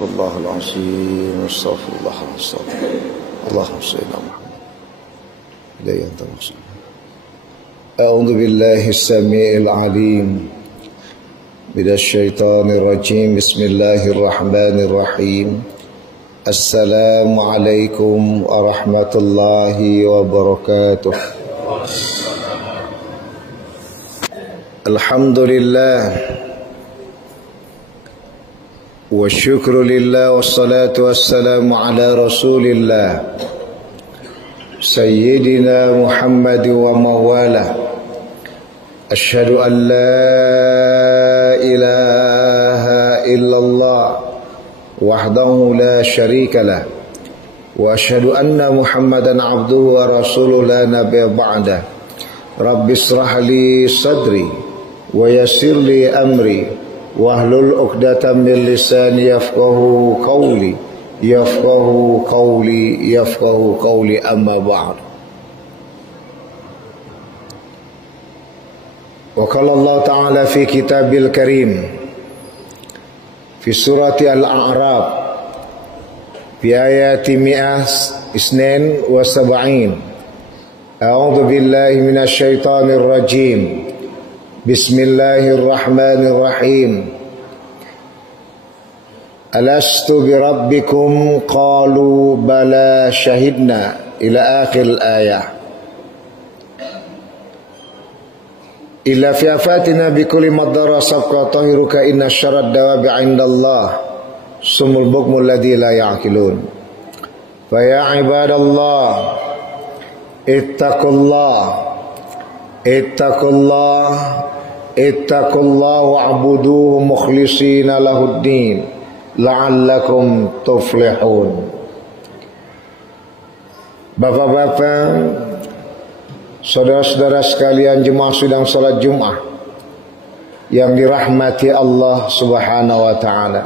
Astaghfirullahal azim, astaghfirullahal azim. Allahumma shalli ala Muhammad. Ilayhi anta maksud. A'udzu billahi as-sami'il 'alim. Minasyaitonir rajim. Bismillahirrahmanirrahim. Assalamualaikum warahmatullahi wabarakatuh. Alhamdulillah wa syukru lillah wassalatu wassalamu ala rasulillah Sayyidina Muhammad wa mawala. Asyhadu an la ilaha illallah wahdahu la syarika lah wa asyhadu anna Muhammadan abduhu wa rasuluhu la nabiyya ba'dah. Rabbi israh li sadri wa yassir li amri wahlul 'uqdatam min lisani yafqahu qawli amma ba'd. Wa qala Allah ta'ala fi kitabil karim fi surati al-a'raf fi ayati 172. A'udzu billahi minasy syaithanir rajim. Bismillahirrahmanirrahim. Alastu birabbikum qalu bala syahidna ila akhir ayah. Illa fi afatina bikulli madara sabqa tahiruka inna syarad dawabi 'indallah sumul bukmul ladzi la ya'qilun. Fa ya ibadallah ittaqullah wa'buduhu mukhlishina lahuddin la'allakum tuflihun. Bapak-bapak, saudara-saudara sekalian jemaah sidang salat Jumat yang dirahmati Allah Subhanahu wa taala.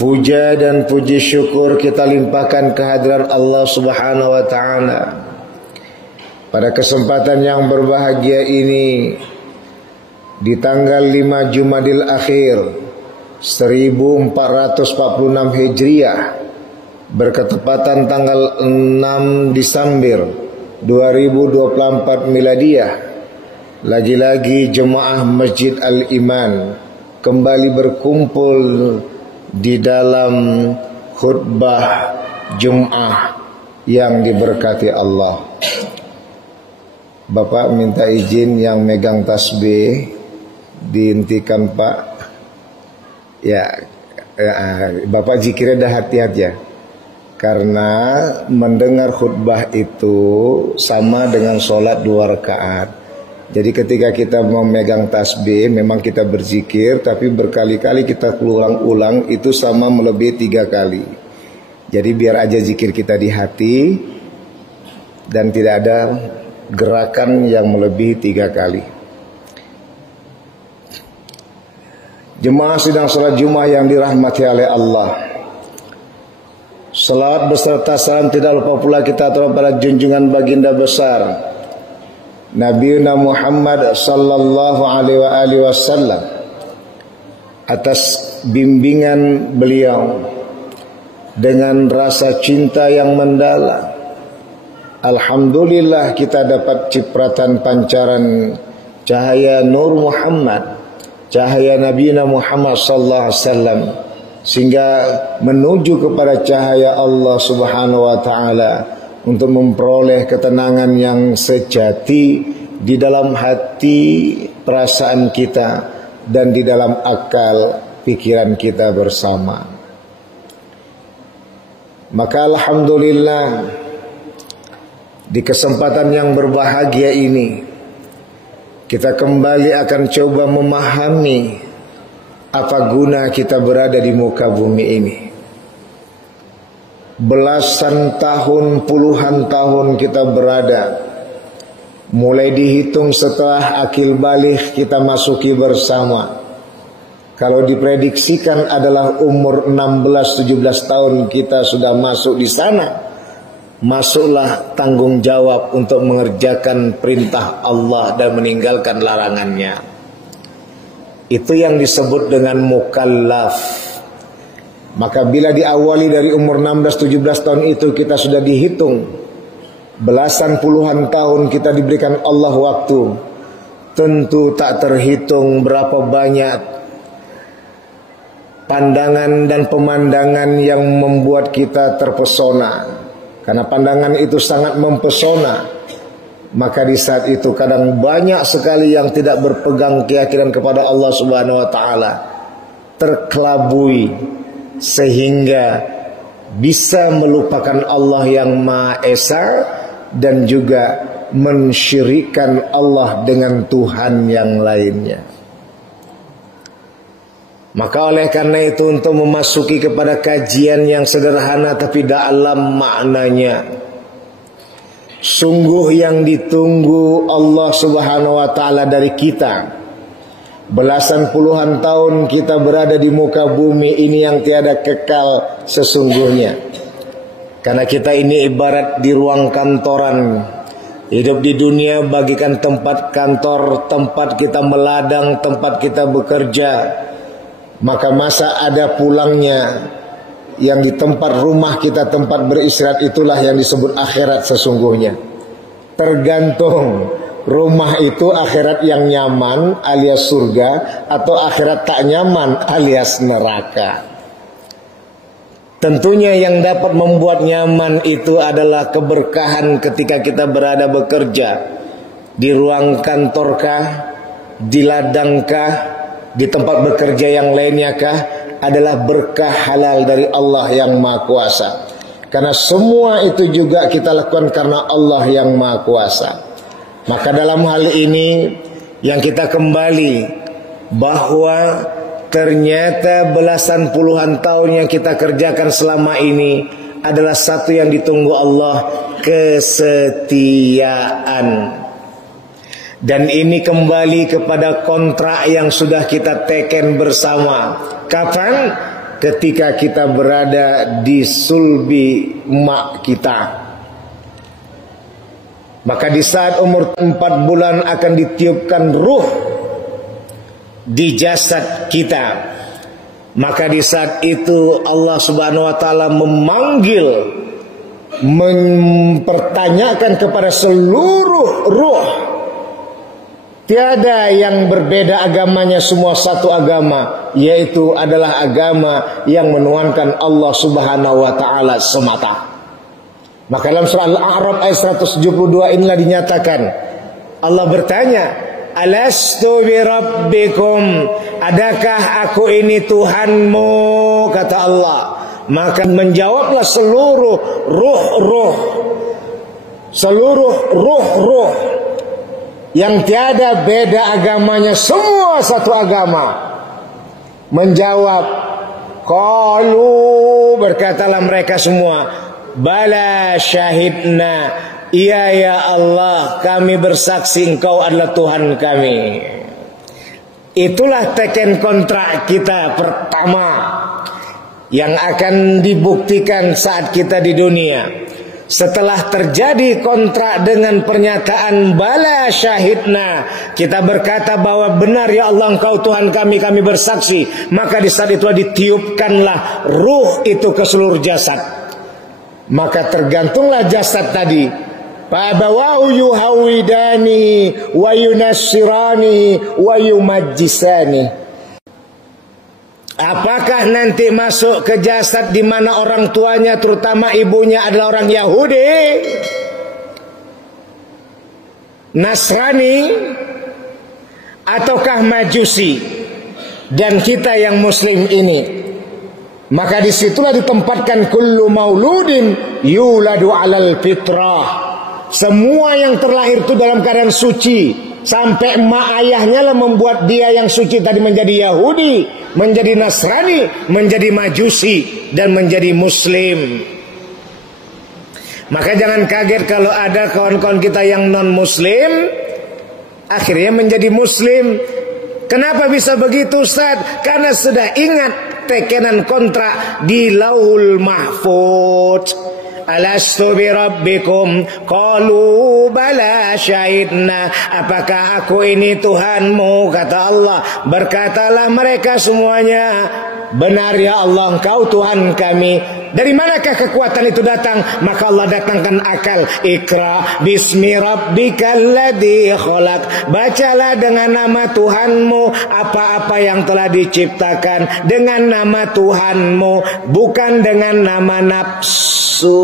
Puja dan puji syukur kita limpahkan kehadiran Allah Subhanahu wa taala. Pada kesempatan yang berbahagia ini di tanggal 5 Jumadil Akhir 1446 Hijriah berketepatan tanggal 6 Desember 2024 Miladiyah, lagi-lagi jemaah Masjid Al-Iman kembali berkumpul di dalam khutbah Jumat yang diberkati Allah. Bapak minta izin yang megang tasbih dihentikan Pak. Bapak zikirnya dah hati-hati ya. Karena mendengar khutbah itu sama dengan sholat 2 rakaat. Jadi ketika kita memegang tasbih memang kita berzikir, tapi berkali-kali kita ulang-ulang itu sama melebihi 3 kali. Jadi biar aja zikir kita di hati dan tidak ada gerakan yang melebihi 3 kali. Jemaah sidang salat Jumat yang dirahmati oleh Allah, salawat beserta salam tidak lupa pula kita aturkan pada junjungan baginda besar Nabi Muhammad sallallahu alaihi wasallam, atas bimbingan beliau dengan rasa cinta yang mendalam. Alhamdulillah kita dapat cipratan pancaran cahaya Nur Muhammad, cahaya Nabi Muhammad sallallahu alaihi wasallam, sehingga menuju kepada cahaya Allah Subhanahu wa taala untuk memperoleh ketenangan yang sejati di dalam hati perasaan kita dan di dalam akal pikiran kita bersama. Maka alhamdulillah di kesempatan yang berbahagia ini kita kembali akan coba memahami apa guna kita berada di muka bumi ini. Belasan tahun, puluhan tahun kita berada, mulai dihitung setelah akil baligh kita masuki bersama. Kalau diprediksikan adalah umur 16-17 tahun kita sudah masuk di sana, masuklah tanggung jawab untuk mengerjakan perintah Allah dan meninggalkan larangannya. Itu yang disebut dengan mukallaf. Maka bila diawali dari umur 16-17 tahun itu kita sudah dihitung belasan puluhan tahun kita diberikan Allah waktu, tentu tak terhitung berapa banyak pandangan dan pemandangan yang membuat kita terpesona. Karena pandangan itu sangat mempesona. Maka di saat itu kadang banyak sekali yang tidak berpegang keyakinan kepada Allah Subhanahu wa taala terkelabui sehingga bisa melupakan Allah yang Maha Esa dan juga mensyirikkan Allah dengan Tuhan yang lainnya. Maka oleh karena itu untuk memasuki kepada kajian yang sederhana tapi dalam maknanya, sungguh yang ditunggu Allah Subhanahu wa taala dari kita. Belasan puluhan tahun kita berada di muka bumi ini yang tiada kekal sesungguhnya. Karena kita ini ibarat di ruang kantoran. Hidup di dunia bagikan tempat kantor, tempat kita meladang, tempat kita bekerja. Maka masa ada pulangnya yang di tempat rumah kita, tempat beristirahat, itulah yang disebut akhirat sesungguhnya. Tergantung rumah itu akhirat yang nyaman alias surga, atau akhirat tak nyaman alias neraka. Tentunya yang dapat membuat nyaman itu adalah keberkahan ketika kita berada bekerja. Di ruang kantorkah, di ladangkah, di tempat bekerja yang lainnya kah, adalah berkah halal dari Allah yang Maha Kuasa. Karena semua itu juga kita lakukan karena Allah yang Maha Kuasa. Maka dalam hal ini yang kita kembali bahwa ternyata belasan puluhan tahun yang kita kerjakan selama ini adalah satu yang ditunggu Allah, kesetiaan. Dan ini kembali kepada kontrak yang sudah kita teken bersama. Kapan? Ketika kita berada di sulbi mak kita. Maka di saat umur 4 bulan akan ditiupkan ruh di jasad kita. Maka di saat itu Allah Subhanahu wa taala memanggil, mempertanyakan kepada seluruh ruh. Tiada yang berbeda agamanya, semua satu agama, yaitu adalah agama yang menuhankan Allah Subhanahu wa taala semata. Maka dalam surah Al-A'raf ayat 172 inilah dinyatakan, Allah bertanya, alastu bi rabbikum, adakah aku ini Tuhanmu, kata Allah. Maka menjawablah seluruh ruh yang tiada beda agamanya, semua satu agama, menjawab, qalu, berkatalah mereka semua, bala syahidna, iya ya Allah, kami bersaksi engkau adalah Tuhan kami. Itulah teken kontrak kita pertama yang akan dibuktikan saat kita di dunia. Setelah terjadi kontrak dengan pernyataan bala syahidna, kita berkata bahwa benar ya Allah engkau Tuhan kami, kami bersaksi. Maka di saat itu ditiupkanlah ruh itu ke seluruh jasad. Maka tergantunglah jasad tadi. Fabawahu yuhawidani wa yunassirani wa yumajjisani. Apakah nanti masuk ke jasad di mana orang tuanya, terutama ibunya, adalah orang Yahudi, Nasrani, ataukah Majusi, dan kita yang Muslim ini? Maka disitulah ditempatkan kullu mauludin yuladu alal fitrah. Semua yang terlahir itu dalam keadaan suci. Sampai emak ayahnya lah membuat dia yang suci tadi menjadi Yahudi, menjadi Nasrani, menjadi Majusi, dan menjadi Muslim. Maka jangan kaget kalau ada kawan-kawan kita yang non-Muslim akhirnya menjadi Muslim. Kenapa bisa begitu, Ustaz? Karena sudah ingat tekenan kontrak di Lauhul Mahfuz. Alastu bi rabbikum, qalu bala syahidna, apakah aku ini Tuhanmu, kata Allah. Berkatalah mereka semuanya, benar ya Allah Engkau Tuhan kami. Dari manakah kekuatan itu datang? Maka Allah datangkan akal. Iqra bismi rabbikal ladzi khalaq. Bacalah dengan nama Tuhanmu apa-apa yang telah diciptakan dengan nama Tuhanmu, bukan dengan nama nafsu.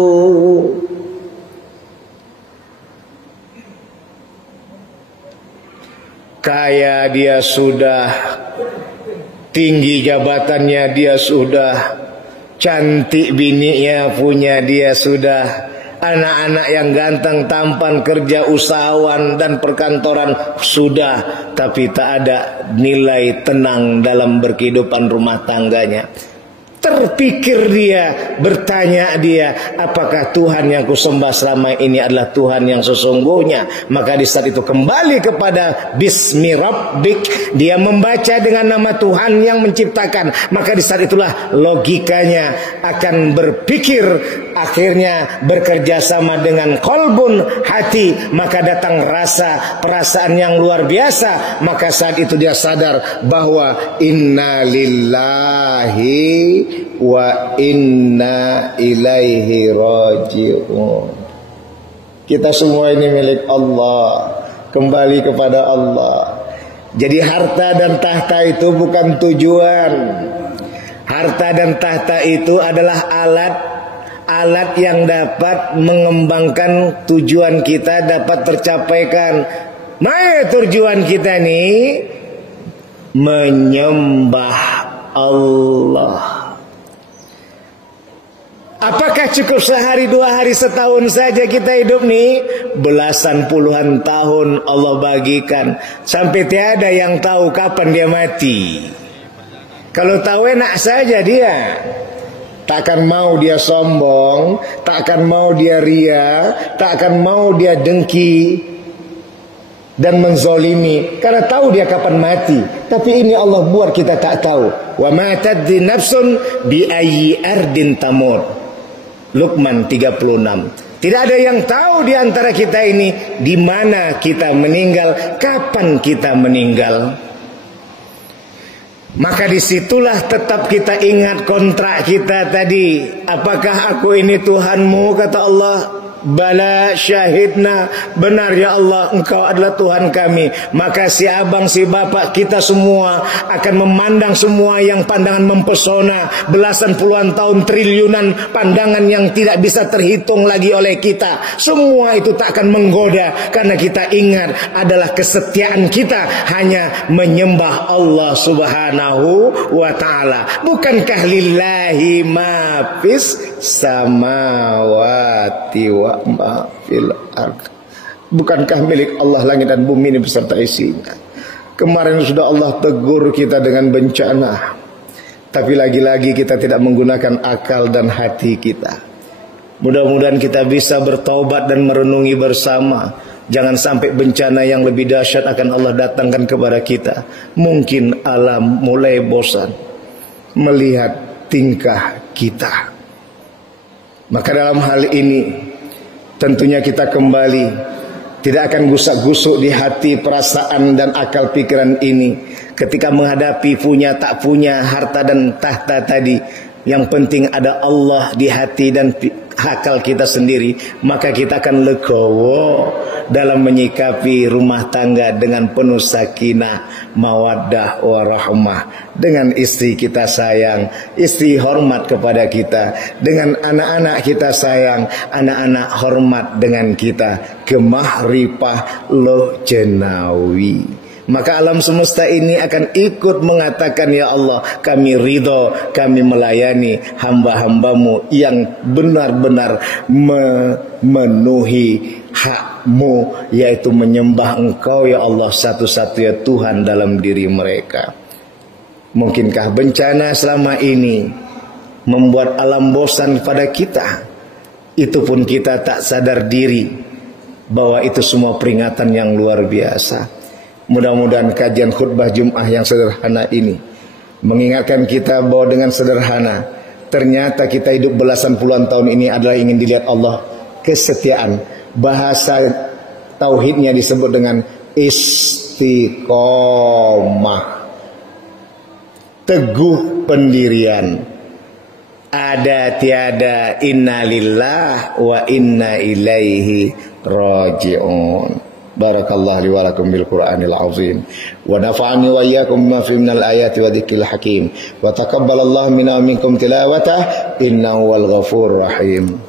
Kaya dia sudah, tinggi jabatannya dia sudah, cantik bininya punya dia sudah, anak-anak yang ganteng, tampan, kerja usahawan dan perkantoran sudah, tapi tak ada nilai tenang dalam berkehidupan rumah tangganya. Terpikir dia, bertanya dia, apakah Tuhan yang kusembah selama ini adalah Tuhan yang sesungguhnya? Maka di saat itu kembali kepada Bismi Rabbik. Dia membaca dengan nama Tuhan yang menciptakan. Maka di saat itulah logikanya akan berpikir, akhirnya bekerja sama dengan kolbun, hati. Maka datang rasa, perasaan yang luar biasa. Maka saat itu dia sadar bahwa inna lillahi wa inna ilaihi raji'un. Kita semua ini milik Allah, kembali kepada Allah. Jadi harta dan tahta itu bukan tujuan. Harta dan tahta itu adalah alat yang dapat mengembangkan tujuan kita, dapat tercapaikan. Nah, tujuan kita nih menyembah Allah. Apakah cukup sehari, 2 hari, setahun saja kita hidup nih? Belasan puluhan tahun Allah bagikan. Sampai tiada yang tahu kapan dia mati. Kalau tahu enak saja dia. Takkan mau dia sombong, takkan mau dia ria, takkan mau dia dengki dan menzolimi, karena tahu dia kapan mati. Tapi ini Allah buat kita tak tahu. Wa ma tadri nafsun bi ayyi ardin tamut. Luqman 36. Tidak ada yang tahu di antara kita ini di mana kita meninggal, kapan kita meninggal. Maka disitulah tetap kita ingat kontrak kita tadi. Apakah aku ini Tuhanmu? Kata Allah, bala syahidna, benar ya Allah Engkau adalah Tuhan kami. Maka si abang, si bapak, kita semua akan memandang semua yang pandangan mempesona, belasan puluhan tahun, triliunan pandangan yang tidak bisa terhitung lagi oleh kita. Semua itu tak akan menggoda, karena kita ingat adalah kesetiaan kita hanya menyembah Allah subhanahu wa ta'ala. Bukankah lillahi ma fis samawati wa ma fil ard. Bukankah milik Allah langit dan bumi ini beserta isinya? Kemarin sudah Allah tegur kita dengan bencana, tapi lagi-lagi kita tidak menggunakan akal dan hati kita. Mudah-mudahan kita bisa bertaubat dan merenungi bersama. Jangan sampai bencana yang lebih dahsyat akan Allah datangkan kepada kita. Mungkin alam mulai bosan melihat tingkah kita. Maka dalam hal ini tentunya kita kembali, tidak akan gusak-gusuk di hati, perasaan dan akal pikiran ini ketika menghadapi punya tak punya, harta dan tahta tadi. Yang penting ada Allah di hati dan akal kita sendiri. Maka kita akan legowo dalam menyikapi rumah tangga dengan penuh sakinah, mawaddah, warahmah. Dengan istri kita sayang, istri hormat kepada kita. Dengan anak-anak kita sayang, anak-anak hormat dengan kita. Gemah ripah lo jenawi. Maka alam semesta ini akan ikut mengatakan, ya Allah, kami ridho, kami melayani hamba-hambamu yang benar-benar memenuhi hakmu, yaitu menyembah Engkau ya Allah satu-satunya Tuhan dalam diri mereka. Mungkinkah bencana selama ini membuat alam bosan pada kita? Itu pun kita tak sadar diri bahwa itu semua peringatan yang luar biasa. Mudah-mudahan kajian khutbah Jum'ah yang sederhana ini mengingatkan kita bahwa dengan sederhana, ternyata kita hidup belasan puluhan tahun ini adalah ingin dilihat Allah kesetiaan. Bahasa tauhidnya disebut dengan istiqomah. Teguh pendirian. Ada tiada inna lillah wa inna ilaihi raji'un. Barakallahu li wa lakum bil Qur'anil azim wa nafa'ani wa iyyakum bima fihi minal ayati wa dzikril hakim wa taqabbalallahu minna wa minkum tilawatah innahu wal ghafurur rahim.